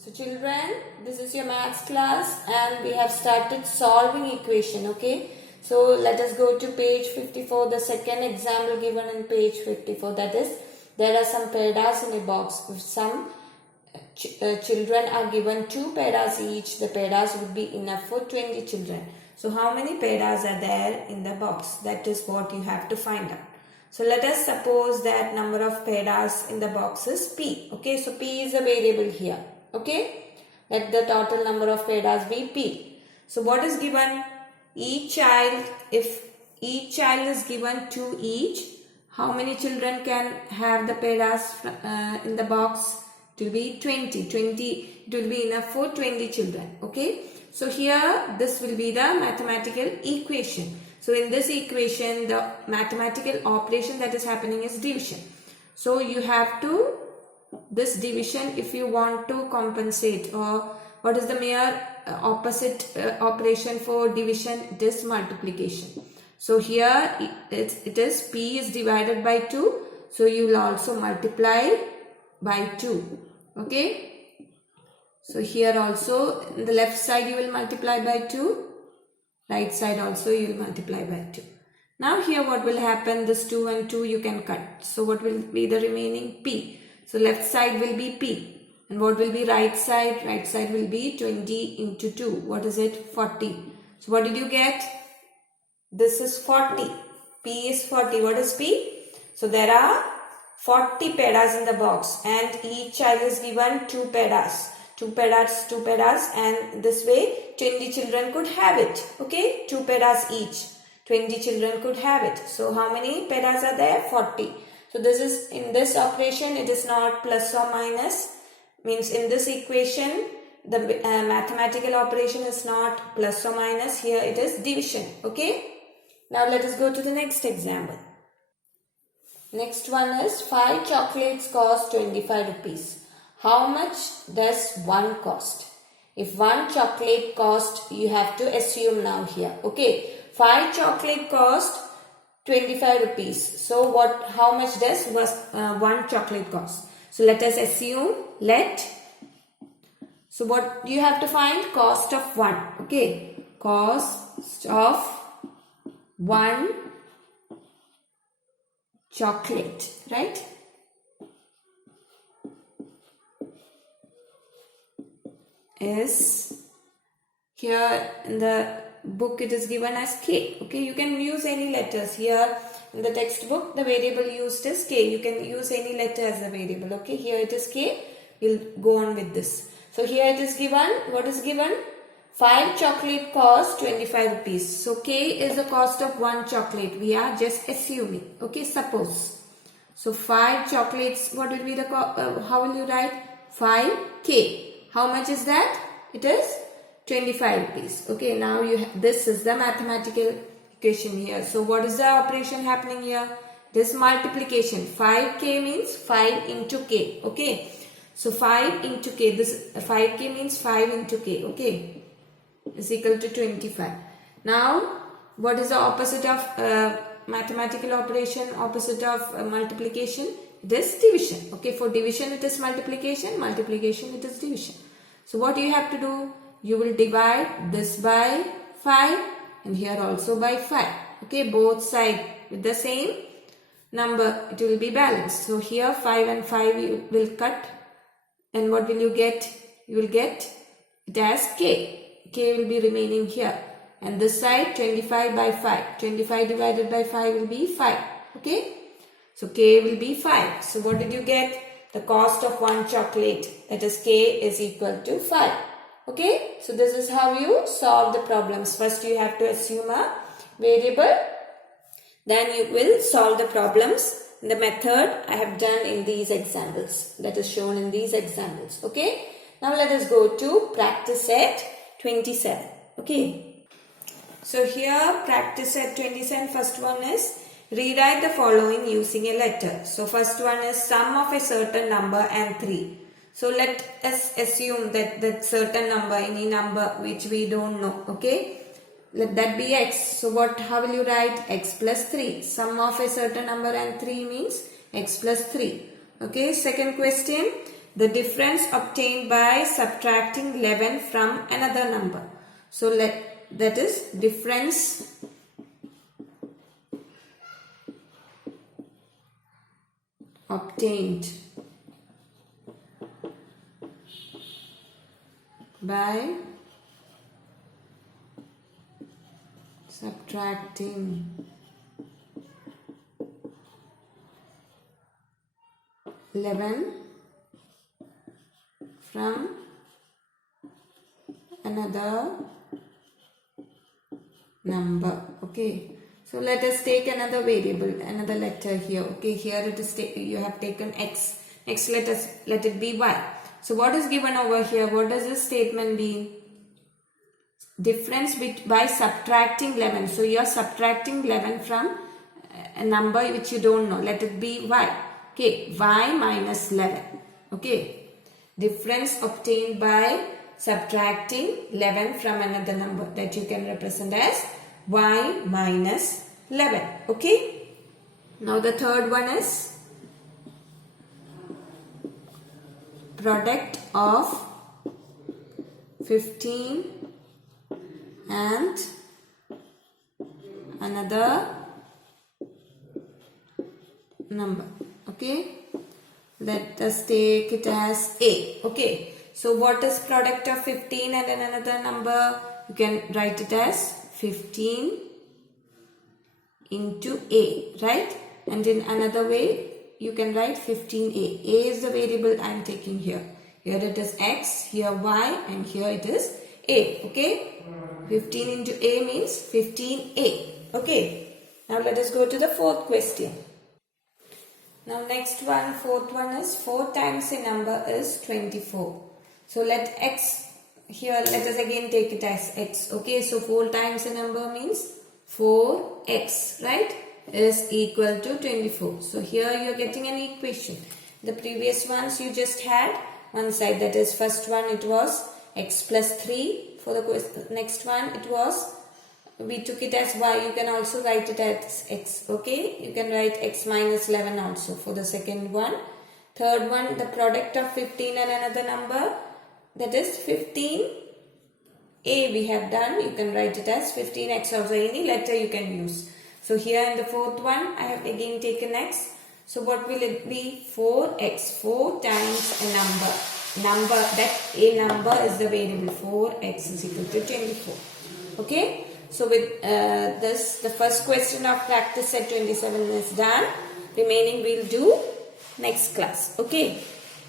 So children, this is your maths class and we have started solving equation, okay. So let us go to page 54, the second example given in page 54. That is, there are some pedas in a box. If some children are given 2 pedas each, the pedas would be enough for 20 children. So how many pedas are there in the box? That is what you have to find out. So let us suppose that number of pedas in the box is P. Okay, so P is a variable here. Okay, let the total number of pedas be P. So what is given? Each child, if each child is given 2 each, how many children can have the pedas in the box? It will be 20. It will be enough for 20 children. Okay, so here this will be the mathematical equation. So in this equation, the mathematical operation that is happening is division. So you have to, this division, if you want to compensate, or what is the mere opposite operation for division? It is multiplication. So here it is P is divided by 2. So you will also multiply by 2. Okay. So here also in the left side you will multiply by 2. Right side also you will multiply by 2. Now here what will happen? This 2 and 2 you can cut. So what will be the remaining? P. So left side will be P. And what will be right side? Right side will be 20 into 2. What is it? 40. So what did you get? This is 40. P is 40. What is P? So there are 40 pedas in the box and each child is given 2 pedas. 2 pedas, and this way 20 children could have it. Okay, 2 pedas each. 20 children could have it. So how many pedas are there? 40. So this is, in this operation it is not plus or minus. Means in this equation the mathematical operation is not plus or minus. Here it is division. Okay. Now let us go to the next example. Next one is 5 chocolates cost 25 rupees. How much does one cost? If one chocolate cost, you have to assume now here. Okay, 5 chocolate cost 25 rupees. So how much does one chocolate cost? So let us assume, so what you have to find? Cost of 1. Okay, cost of 1 chocolate, right? Is here in the book it is given as K. Okay, you can use any letters. Here in the textbook the variable used is K. You can use any letter as a variable. Okay, here it is K. We'll go on with this. So here it is given. What is given? 5 chocolate cost 25 rupees. So K is the cost of 1 chocolate. We are just assuming. Okay, suppose. So 5 chocolates, what will be the how will you write? 5K. How much is that? It is 25 rupees. Okay, now this is the mathematical equation here. So what is the operation happening here? This multiplication. 5K means 5 into K. Okay, so 5 into K. This 5K means 5 into K. Okay, is equal to 25. Now what is the opposite of mathematical operation? Opposite of multiplication? It is division. Okay, for division it is multiplication. Multiplication it is division. So what you have to do? You will divide this by 5 and here also by 5. Okay, both sides with the same number. It will be balanced. So here 5 and 5 you will cut. And what will you get? You will get it as K. K will be remaining here. And this side 25 by 5. 25 divided by 5 will be 5. Okay. So K will be 5. So what did you get? The cost of 1 chocolate, that is K, is equal to 5. Okay. So this is how you solve the problems. First you have to assume a variable. Then you will solve the problems. The method I have done in these examples. That is shown in these examples. Okay. Now let us go to practice set 27. Okay. So here practice set 27, first one is rewrite the following using a letter. So first one is sum of a certain number and 3. So let us assume that certain number, any number which we don't know. Okay, let that be x. So how will you write? X plus 3. Sum of a certain number and 3 means x plus 3. Okay, second question. the difference obtained by subtracting 11 from another number. So that is difference obtained by subtracting 11 from another number. Okay, so let us take another variable, another letter here. Okay, here it is you have taken x. Next let it be y. So what is given over here? What does this statement mean? Difference by subtracting 11. So you are subtracting 11 from a number which you don't know. Let it be y. Okay, y minus 11. Okay, difference obtained by subtracting 11 from another number, that you can represent as y minus 11. Okay, now the third one is product of 15 and another number. Okay, let us take it as a. Okay, so what is product of 15 and another number? You can write it as 15 into a, right? And in another way you can write 15a. A is the variable I am taking here. Here it is x, here y, and here it is a. Okay, 15 into a means 15a. Okay, now let us go to the fourth question. Now next one, fourth one is 4 times a number is 24. So let x, here let us again take it as x. Okay, so 4 times a number means 4x, right, is equal to 24. So here you are getting an equation. The previous ones you just had one side, that is first one it was x plus 3. For the next one it was, we took it as y. You can also write it as x. Okay, you can write x minus 11 also for the second one. Third one, the product of 15 and another number, that is 15a we have done. You can write it as 15x, also any letter you can use. So here in the fourth one I have again taken x. So what will it be? 4x, 4 times a number, that a number is the variable. 4x is equal to 24. Okay, so with this, the first question of practice set 27 is done. Remaining we'll do next class. Okay.